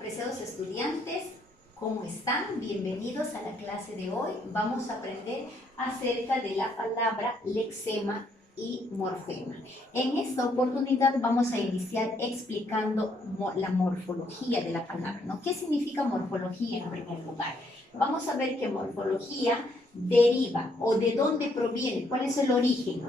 Apreciados estudiantes, ¿cómo están? Bienvenidos a la clase de hoy. Vamos a aprender acerca de la palabra lexema y morfema. En esta oportunidad vamos a iniciar explicando la morfología de la palabra, ¿no? ¿Qué significa morfología en primer lugar? Vamos a ver que morfología deriva o de dónde proviene, cuál es el origen.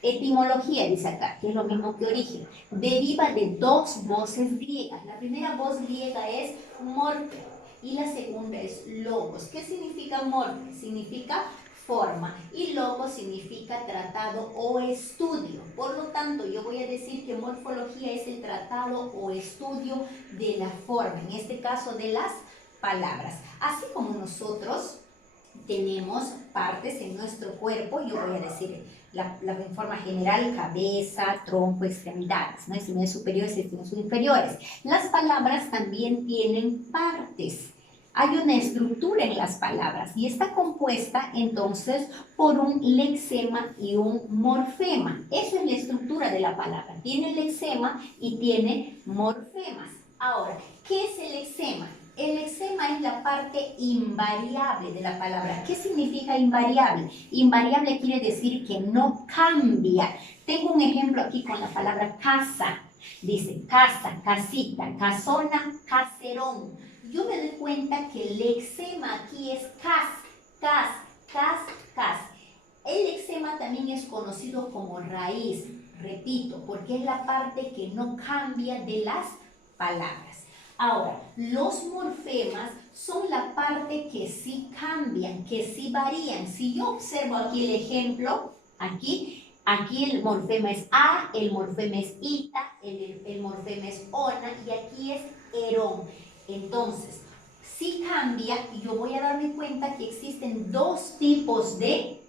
Etimología, dice acá, que es lo mismo que origen. Deriva de dos voces griegas. La primera voz griega es morfe y la segunda es logos. ¿Qué significa morfe? Significa forma y logos significa tratado o estudio. Por lo tanto, yo voy a decir que morfología es el tratado o estudio de la forma, en este caso de las palabras. Así como nosotros tenemos partes en nuestro cuerpo, yo voy a decir en forma general, cabeza, tronco, extremidades, ¿no? Extremidades superiores, extremidades inferiores. Las palabras también tienen partes. Hay una estructura en las palabras y está compuesta entonces por un lexema y un morfema. Esa es la estructura de la palabra. Tiene lexema y tiene morfemas. Ahora, ¿qué es el lexema? El lexema es la parte invariable de la palabra. ¿Qué significa invariable? Invariable quiere decir que no cambia. Tengo un ejemplo aquí con la palabra casa. Dice casa, casita, casona, caserón. Yo me doy cuenta que el lexema aquí es cas. El lexema también es conocido como raíz, repito, porque es la parte que no cambia de las palabras. Ahora, los morfemas son la parte que sí cambian, que sí varían. Si yo observo aquí el ejemplo, aquí el morfema es A, el morfema es ita, el morfema es ona y aquí es erón. Entonces, si cambia, yo voy a darme cuenta que existen dos tipos de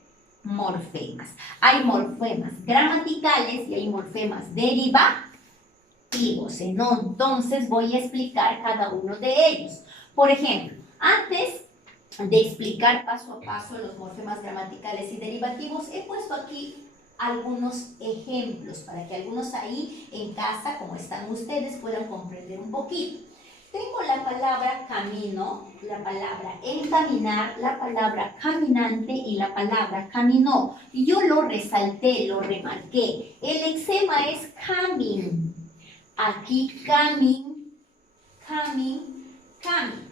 morfemas. Hay morfemas gramaticales y hay morfemas derivativos. Entonces voy a explicar cada uno de ellos. Por ejemplo, antes de explicar paso a paso los morfemas gramaticales y derivativos, he puesto aquí algunos ejemplos para que algunos ahí en casa, como están ustedes, puedan comprender un poquito. Tengo la palabra camino, la palabra encaminar, la palabra caminante y la palabra caminó. Yo lo resalté, lo remarqué. El lexema es camin. Aquí camin.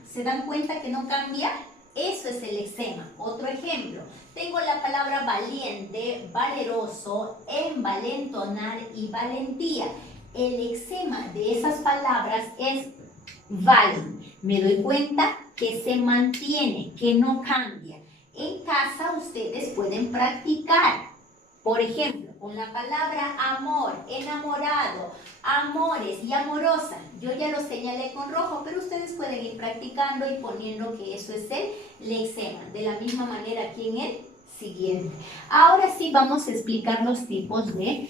¿Se dan cuenta que no cambia? Eso es el lexema. Otro ejemplo. Tengo la palabra valiente, valeroso, envalentonar y valentía. El lexema de esas palabras es valen. Me doy cuenta que se mantiene, que no cambia. En casa ustedes pueden practicar. Por ejemplo, con la palabra amor, enamorado, amores y amorosa. Yo ya lo señalé con rojo, pero ustedes pueden ir practicando y poniendo que eso es el lexema. De la misma manera aquí en el siguiente. Ahora sí vamos a explicar los tipos de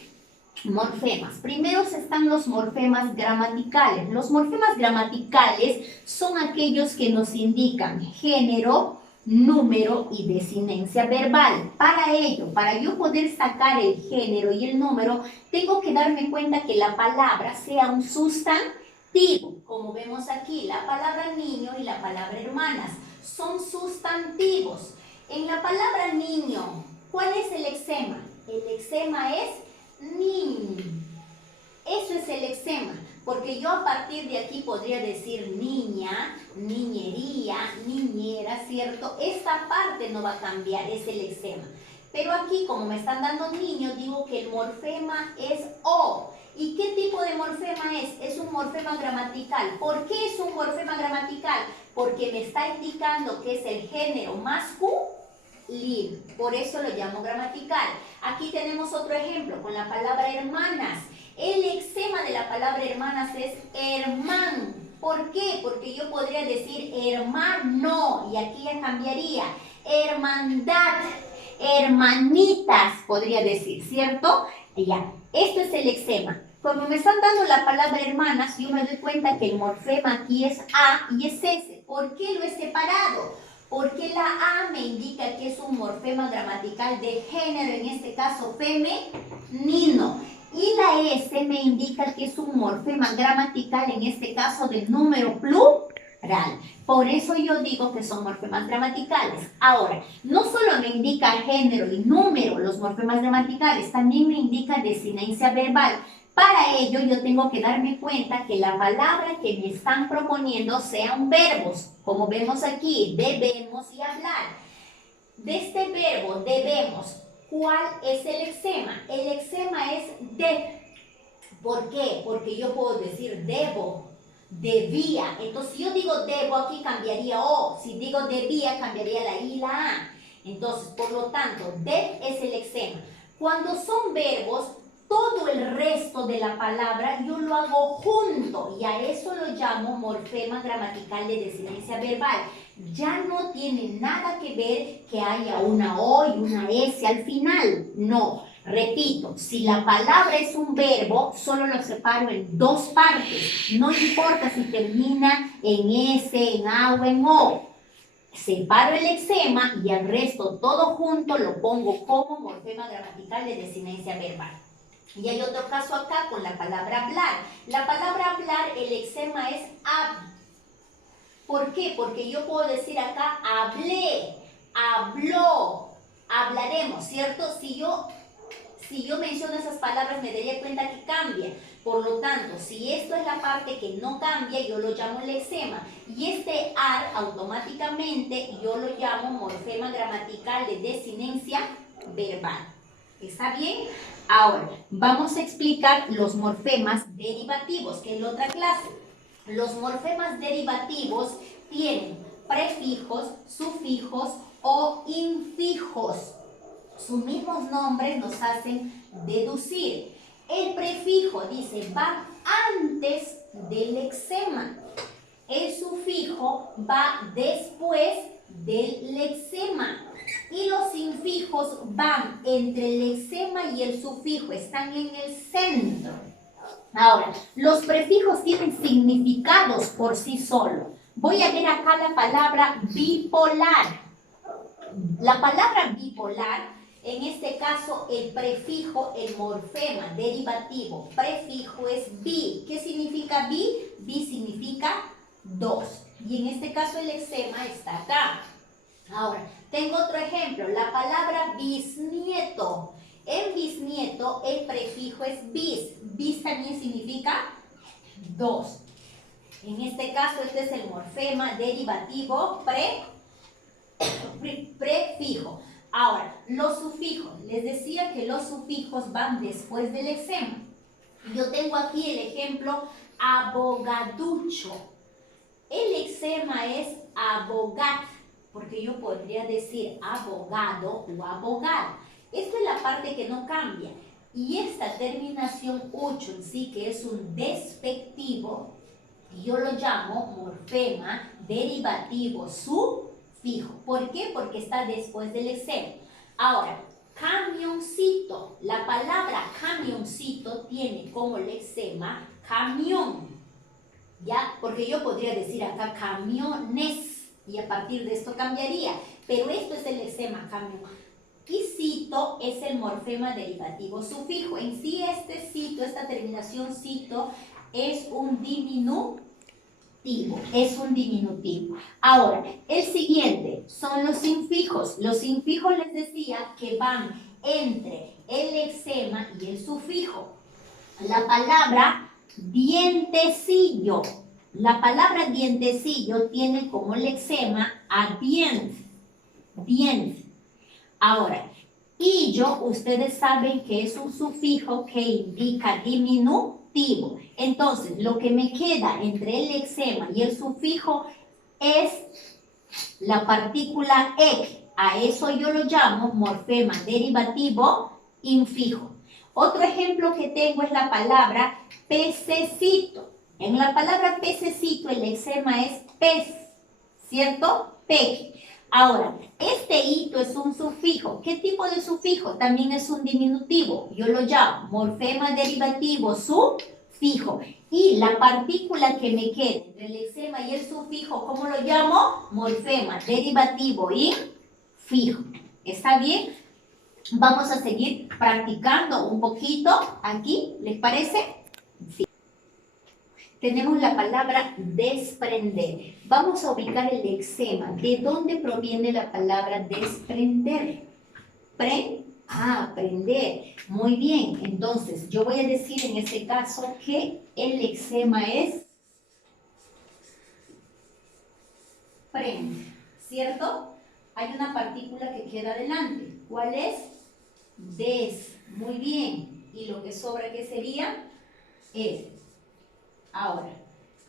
morfemas. Primero están los morfemas gramaticales. Los morfemas gramaticales son aquellos que nos indican género, número y desinencia verbal. Para ello, para yo poder sacar el género y el número, tengo que darme cuenta que la palabra sea un sustantivo. Como vemos aquí, la palabra niño y la palabra hermanas son sustantivos. En la palabra niño, ¿cuál es el lexema? El lexema es niño. Eso es el lexema, porque yo a partir de aquí podría decir niña, niñería, niñera, ¿cierto? Esta parte no va a cambiar, es el lexema. Pero aquí, como me están dando niño, digo que el morfema es O. ¿Y qué tipo de morfema es? Es un morfema gramatical. ¿Por qué es un morfema gramatical? Porque me está indicando que es el género masculino. Por eso lo llamo gramatical. Aquí tenemos otro ejemplo con la palabra hermanas. El lexema de la palabra hermanas es hermán. ¿Por qué? Porque yo podría decir hermano y aquí ya cambiaría. Hermandad, hermanitas podría decir, ¿cierto? Ya, esto es el lexema. Como me están dando la palabra hermanas, yo me doy cuenta que el morfema aquí es A y es S. ¿Por qué lo he separado? Porque la A me indica que es un morfema gramatical de género, en este caso femenino. Y la S me indica que es un morfema gramatical, en este caso de número plural. Por eso yo digo que son morfemas gramaticales. Ahora, no solo me indica género y número los morfemas gramaticales, también me indica desinencia verbal. Para ello yo tengo que darme cuenta que la palabra que me están proponiendo sean verbos, como vemos aquí, debemos y hablar. De este verbo debemos, ¿cuál es el lexema? El lexema es de. ¿Por qué? Porque yo puedo decir debo, debía. Entonces, si yo digo debo, aquí cambiaría O. Si digo debía, cambiaría la I y la A. Entonces, por lo tanto, de es el lexema. Cuando son verbos, todo el resto de la palabra yo lo hago junto y a eso lo llamo morfema gramatical de desinencia verbal. Ya no tiene nada que ver que haya una O y una S al final. No. Repito, si la palabra es un verbo, solo lo separo en dos partes. No importa si termina en S, en A o en O. Separo el lexema y el resto todo junto lo pongo como morfema gramatical de desinencia verbal. Y hay otro caso acá con la palabra hablar. La palabra hablar, el lexema es hab. ¿Por qué? Porque yo puedo decir acá hablé, habló, hablaremos, ¿cierto? Si yo menciono esas palabras me daría cuenta que cambia. Por lo tanto, si esto es la parte que no cambia, yo lo llamo lexema. Y este ar automáticamente yo lo llamo morfema gramatical de desinencia verbal. ¿Está bien? Ahora, vamos a explicar los morfemas derivativos, que es la otra clase. Los morfemas derivativos tienen prefijos, sufijos o infijos. Sus mismos nombres nos hacen deducir. El prefijo, dice, va antes del lexema. El sufijo va después del lexema. Y los infijos van entre el lexema y el sufijo, están en el centro. Ahora, los prefijos tienen significados por sí solos. Voy a ver acá la palabra bipolar. La palabra bipolar, en este caso, el prefijo, el morfema derivativo, prefijo es bi. ¿Qué significa bi? Bi significa dos. Y en este caso el lexema está acá. Ahora, tengo otro ejemplo, la palabra bisnieto. En bisnieto el prefijo es bis. Bis también significa dos. En este caso, este es el morfema derivativo prefijo. Ahora, los sufijos. Les decía que los sufijos van después del lexema. Yo tengo aquí el ejemplo abogaducho. El lexema es abogad, porque yo podría decir abogado o abogada. Esta es la parte que no cambia. Y esta terminación 8 en sí, que es un despectivo, yo lo llamo morfema derivativo sufijo. ¿Por qué? Porque está después del lexema. Ahora, camioncito. La palabra camioncito tiene como lexema camión. ¿Ya? Porque yo podría decir acá camiones y a partir de esto cambiaría. Pero esto es el lexema camión. Y cito es el morfema derivativo sufijo. En sí este cito, esta terminación cito, es un diminutivo. Es un diminutivo. Ahora, el siguiente son los infijos. Los infijos les decía que van entre el lexema y el sufijo. La palabra dientecillo. La palabra dientecillo tiene como lexema a dient. Dient. Ahora, illo, ustedes saben que es un sufijo que indica diminutivo. Entonces, lo que me queda entre el lexema y el sufijo es la partícula ek. A eso yo lo llamo morfema derivativo infijo. Otro ejemplo que tengo es la palabra pececito. En la palabra pececito el lexema es pez, ¿cierto? Peque. Ahora, este hito es un sufijo. ¿Qué tipo de sufijo? También es un diminutivo. Yo lo llamo morfema derivativo sufijo. Y la partícula que me queda entre el lexema y el sufijo, ¿cómo lo llamo? Morfema derivativo infijo. ¿Está bien? Vamos a seguir practicando un poquito aquí. ¿Les parece? Sí. tenemos la palabra desprender. Vamos a ubicar el lexema. ¿De dónde proviene la palabra desprender? Aprender. Muy bien. Entonces, yo voy a decir en este caso que el lexema es prende, ¿cierto? Hay una partícula que queda adelante. ¿Cuál es? Des. Muy bien. ¿Y lo que sobra qué sería? El. Ahora,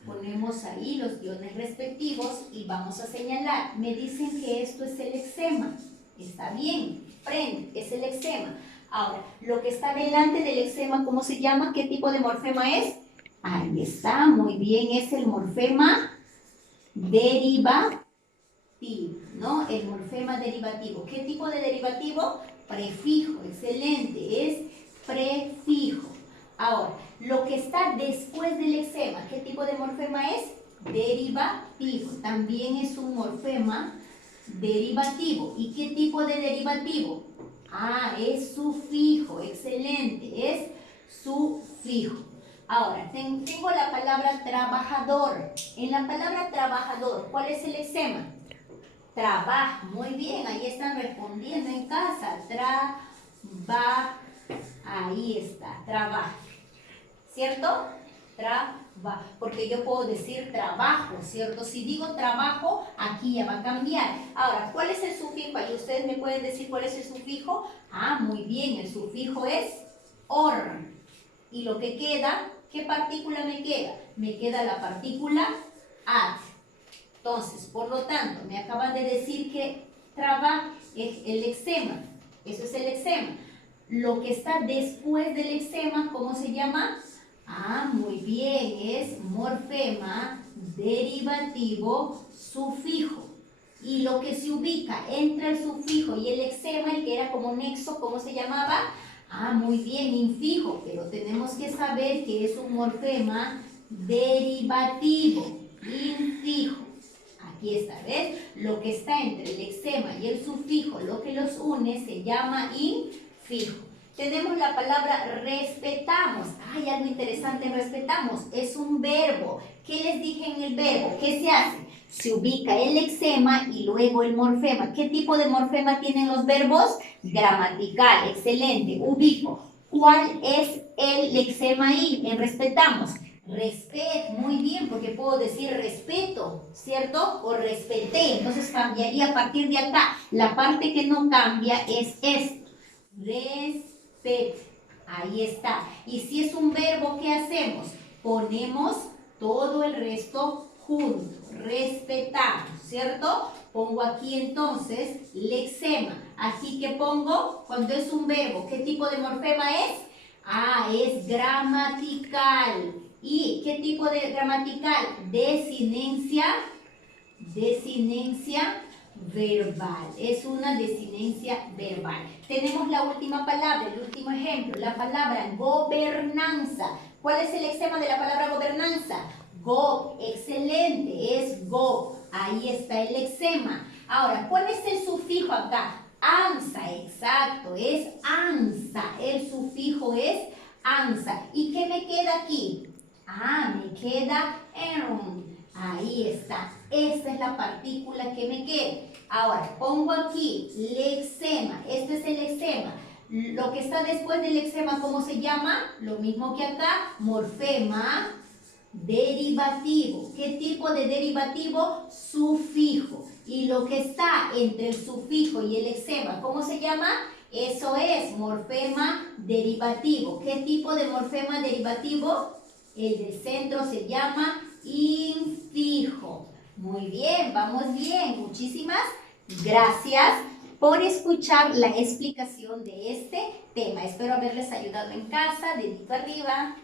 ponemos ahí los guiones respectivos y vamos a señalar. Me dicen que esto es el lexema. Está bien. Prende, es el lexema. Ahora, lo que está delante del lexema, ¿cómo se llama? ¿Qué tipo de morfema es? Ahí está, muy bien. Es el morfema derivativo, ¿no? El morfema derivativo. ¿Qué tipo de derivativo? Prefijo, excelente, es prefijo. Ahora, lo que está después del lexema, ¿qué tipo de morfema es? Derivativo. También es un morfema derivativo. ¿Y qué tipo de derivativo? Es sufijo, excelente, es sufijo. Ahora, tengo la palabra trabajador. En la palabra trabajador, ¿cuál es el lexema? Trabaja, muy bien, ahí están respondiendo en casa. Ahí está, trabaja. ¿Cierto? Trabaja, porque yo puedo decir trabajo, ¿cierto? Si digo trabajo, aquí ya va a cambiar. Ahora, ¿cuál es el sufijo? Ahí ustedes me pueden decir cuál es el sufijo. Muy bien, el sufijo es or. Y lo que queda, ¿qué partícula me queda? Me queda la partícula ad. Entonces, por lo tanto, me acaban de decir que trabaja es el lexema. Eso es el lexema. Lo que está después del lexema, ¿cómo se llama? Muy bien, es morfema derivativo sufijo. Y lo que se ubica entre el sufijo y el lexema, el que era como nexo, ¿cómo se llamaba? Muy bien, infijo, pero tenemos que saber que es un morfema derivativo, infijo. Aquí está, ¿ves? Lo que está entre el lexema y el sufijo, lo que los une, se llama infijo. Tenemos la palabra respetamos. Algo interesante en respetamos. Es un verbo. ¿Qué les dije en el verbo? ¿Qué se hace? Se ubica el lexema y luego el morfema. ¿Qué tipo de morfema tienen los verbos? Gramatical. Excelente. Ubico. ¿Cuál es el lexema ahí en respetamos? Respeto. Muy bien, porque puedo decir respeto, ¿cierto? O respeté. Entonces cambiaría a partir de acá. La parte que no cambia es esto. Respeto. Ahí está. Y si es un verbo, ¿qué hacemos? Ponemos todo el resto junto. Respetamos, ¿cierto? Pongo aquí entonces lexema. Aquí que pongo cuando es un verbo. ¿Qué tipo de morfema es? Es gramatical. ¿Y qué tipo de gramatical? Desinencia verbal. Es una desinencia verbal. Tenemos la última palabra, el último ejemplo, la palabra gobernanza. ¿Cuál es el lexema de la palabra gobernanza? Go, excelente, es go. Ahí está el lexema. Ahora, ¿cuál es el sufijo acá? Ansa, exacto, es ansa. El sufijo es ansa. ¿Y qué me queda aquí? Me queda ahí está. Esta es la partícula que me queda. Ahora, pongo aquí lexema. Este es el lexema. Lo que está después del lexema, ¿cómo se llama? Lo mismo que acá, morfema derivativo. ¿Qué tipo de derivativo? Sufijo. Y lo que está entre el sufijo y el lexema, ¿cómo se llama? Eso es morfema derivativo. ¿Qué tipo de morfema derivativo? El del centro se llama infijo. Muy bien, vamos bien. Muchísimas gracias por escuchar la explicación de este tema. Espero haberles ayudado en casa. Dedito arriba.